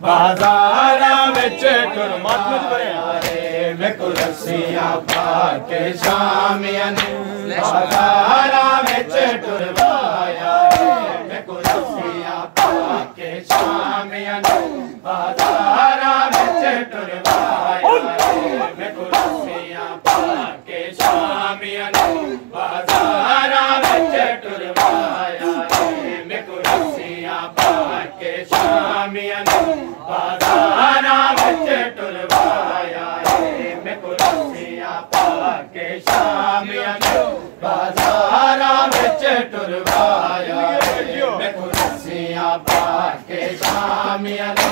बाजारा विच टुरवाया रे मैं कुर्सियां पाके शामियां ने बाजारा विच टुरवाया रे मैं कुर्सियां पाके शामियां ने बाजारा विच टुरवाया रे मैं कुर्सियां पाके शामियां ने बाजारा विच टुरवाया रे मैं कुर्सियां पाके शामियां ने बाजारा विच टुरवाया रे मैं कुर्सियां पाके शामियां ने बाजारा विच टुरवाया रे मैं कुर्सियां पाके शामियां ने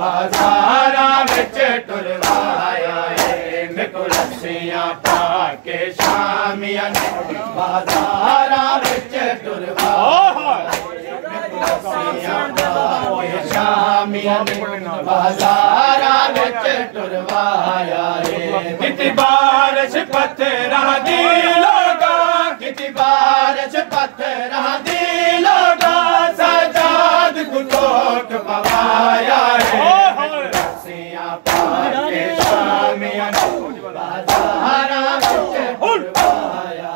बाजारा विच टुरवाया रे मैं कुर्सियां पाके शामियां ने बाजारा विच टुरवाया शामियां ने बाजारा विच टुरवाया रे कितनी बारिश पत्थरां दी लोगा कितनी बारिश पत्थरां दी लोगा सजाद को ठोक पवाया रे कुर्सियां पाके शामियां ने बाजारा विच टुरवाया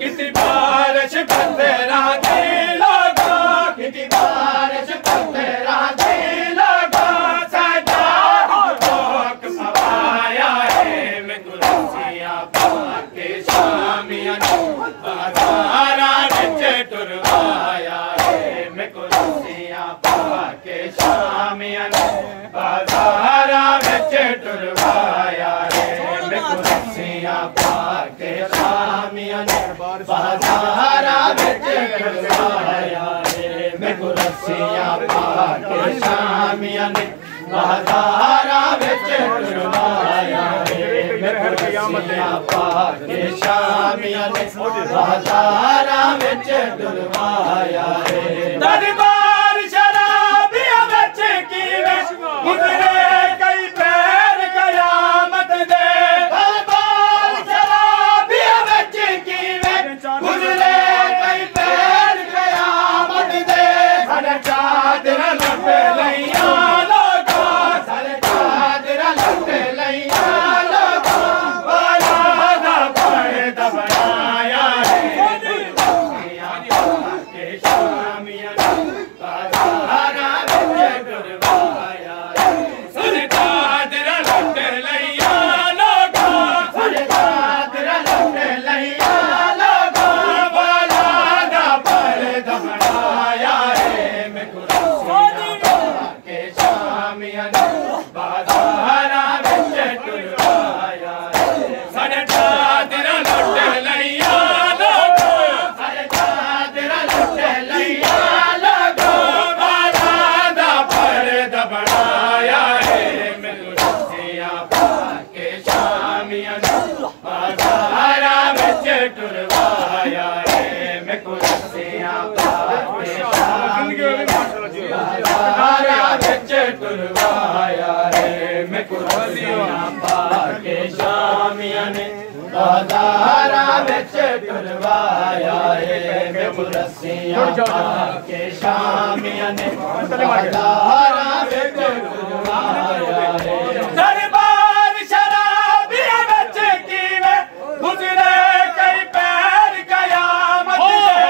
कितनी बारिश पत्थरां दी लोगा कितनी बारिश पत्थरां दी लोगा सजाद को ठोक पवाया रे मैं कुर्सियां पाके शामियां ने बाजारा विच टुरवाया रे मैं कुर्सियां पाके शामियां ने बाजारा विच टुरवाया रे मैं कुर्सियां पाके शामियां ने बाजारा विच टुरवाया रे मैं कुर्सियां पाके शामियां ने बाजारा विच टुरवाया रे मैं कुर्सियां पाके शामियां ने बाजारा विच टुरवाया रे दरबार शराबिया विच कीवें गुजरे कई पैर कयामत दे दरबार शराबिया विच कीवें गुजरे कई पैर कयामत दे साडे चादर लुट लईयां लोगा साडे चादर लुट लईयां लोगा बाला दा पर्दा बनाया रे कुर्सियां पाके शामियां ने बाजारा विच टुरवाया रे साडे चादर लुट लईयां लोगा साडे चादर लुट लईयां लोगा बाला दा पर्दा बनाया रे मैं कुर्सियां पाके शामियां ने बाजारा विच टुरवाया रे साडे चादर लुट लईयां लोगा साडे चादर लुट लईयां लोगा बाला दा पर्दा बनाया रे मैं कुर्सियां पाके शामियां ने बाजारा विच टुरवाया रे मैं कुर्सियां पाके शामियां ने बाजारा विच टुरवाया रे मैं कुर्सियां पाके शामियां ने बाजारा विच टुरवाया रे मैं कुर्सियां पाके शामियां ने बाजारा विच टुरवाया रे दरबार शराबिया विच कीवें गुजरे कई पैर कयामत दे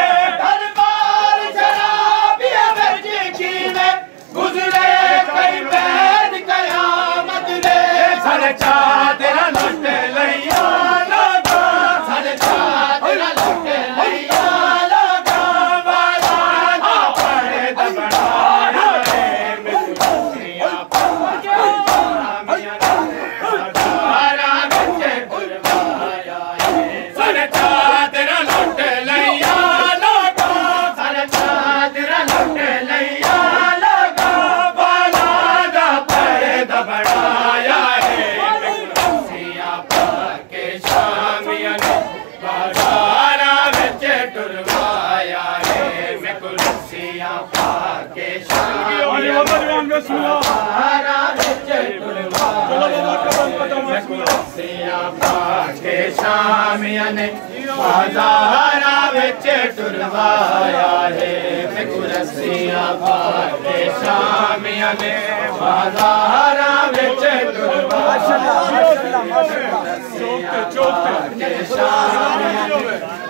दरबार शराबिया विच कीवें गुजरे कई पैर कयामत दे साडे चादर लुट लईयां लोगा साडे चादर लुट लईयां लोगा बाला दा पर्दा बनाया रे मैं कुर्सियां पाके शामियां ने बाजारा विच टुरवाया रे साडे चादर लुट लईयां लोगा साडे चादर लुट लईयां लोगा बाला दा पर्दा बनाया रे मैं कुर्सियां पाके शामियां ने बाजारा विच टुरवाया रे मैं कुर्सियां पाके शामियां ने बाजारा विच टुरवाया रे मैं कुर्सियां रस्सियां पाके शामियां ने बाज़ारा विच टुरवाया है। मैनू रस्सियां पाके शामियां ने बाज़ारा विच टुरवाया है।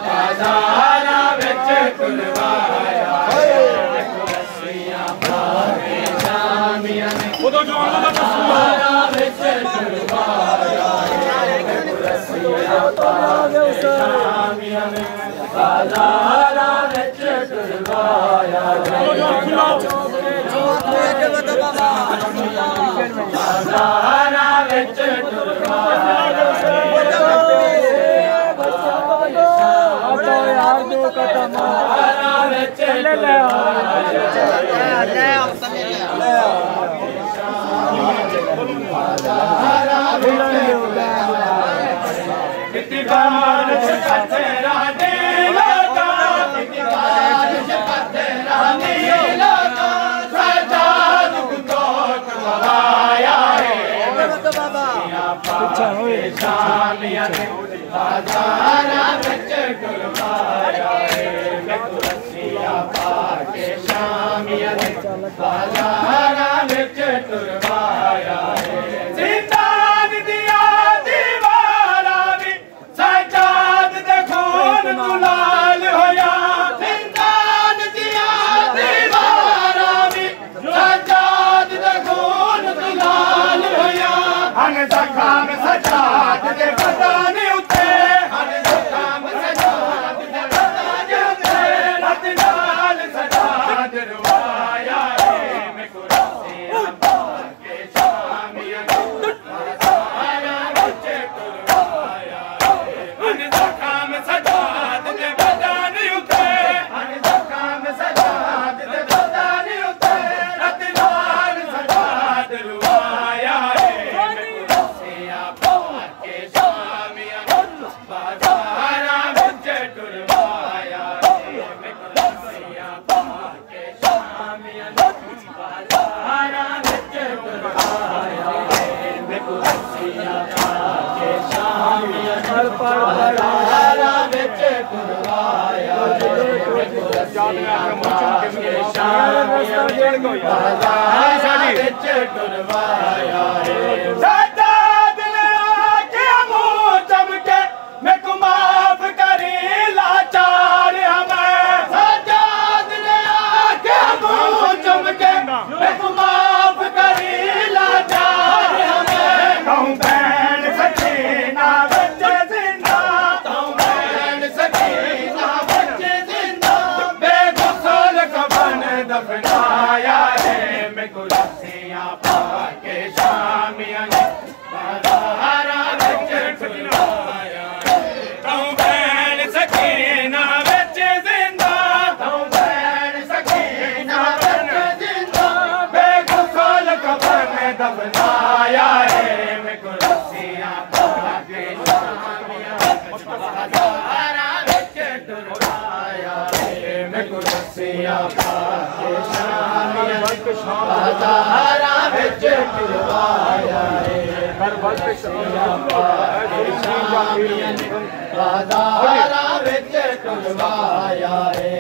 बाज़ारा विच टुरवाया है। मैनू रस्सियां पाके शामियां ने बाज़ारा विच टुरवाया है। मैनू रस्सियां पाके शामियां ने बाज़ारा विच टुरवाया है। बाज़ारा विच शामियां ने बाज़ारा विच टुरवाया है। मैनू रस्सियां पाके शामियां ने बाज़ारा विच टुरवाया है। जिंदान दिया दीवारा भी सजाद दे खून तू लाल होया। जिंदान दिया दीवारा भी सजाद दे खून तू लाल होया। हन ज़ख़म सजाद दे बदन उते, हन ज़ख़म सजाद दे बदन उते, रत नाल सजाद रवाया है। मैनू रस्सियां पाके शामियां ने बाज़ारा विच टुरवाया है। हन ज़ख़म सजाद दे बदन उते, हन ज़ख़म सजाद दे बदन उते, रत नाल सजाद रवाया है। मैनू रस्सियां पाके शामियां ने बाज़ारा विच टुरवाया है। मैनू रस्सियां पाके शामियां ने बाज़ारा विच टुरवाया है। मैनू रस्सियां पाके शामियां ने बाज़ारा विच टुरवाया है। मैनू रस्सियां पाके शामियां ने बाज़ारा विच टुरवाया है। सजाद ने आके मुँह चमके मैनू माफ करी लाचार हमें। सजाद ने आके मुँह चमके मैनू माफ करी लाचार हमें। कहूँ बहन सकीना बच्चे जिंदा, कहूँ बहन सकीना बच्चे जिंदा, बेगुसल कफन दफनाया है। मैनू रस्सियां पाके शामियां ने बाज़ारा विच टुरवाया है। कहूँ बहन सकीना बच्चे जिंदा, कहूँ बहन सकीना बच्चे जिंदा, बेगुसल कफन दफनाया है। मैनू रस्सियां पाके शामियां ने बाज़ारा विच टुरवाया है। मैनू रस्सियां पाके शामियां ने बाज़ारा विच टुरवाया है। रस्सियां पाके शामियां ने बाज़ारा विच टुरवाया है।